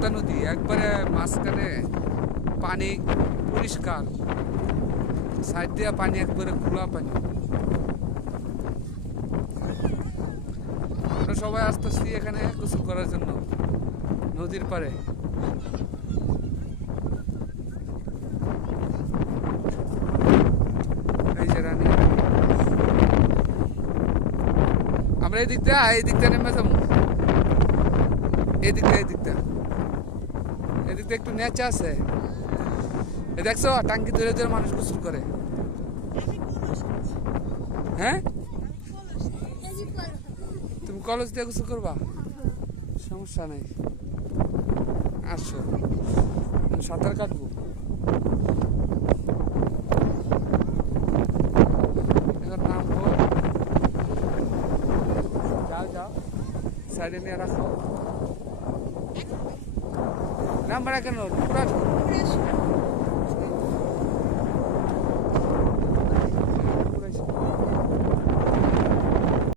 পদ্মা নদী একবারে মাঝখানে, পানি পরিষ্কার, সাইড দিয়ে পানি একবারে খোলা পানি। আমরা সবাই আসতেছি এখানে গোসল করার জন্য নদীর পাড়ে। এই যে রানী, আমরা এই দিকটা নেমে যাবো। এই দিকটা একটু নেচা আছে। এ দেখছো টাঙ্কি ধরে ধরে মানুষ গোসল করে। হ্যাঁ, তুমি কলেজ দিয়ে গোসল করবা, সমস্যা নেই, আসো, সাঁতার কাটবো। এখন নামবো, যাও সাইডে নিয়ে রাখো। নাম্বার কেন পুরা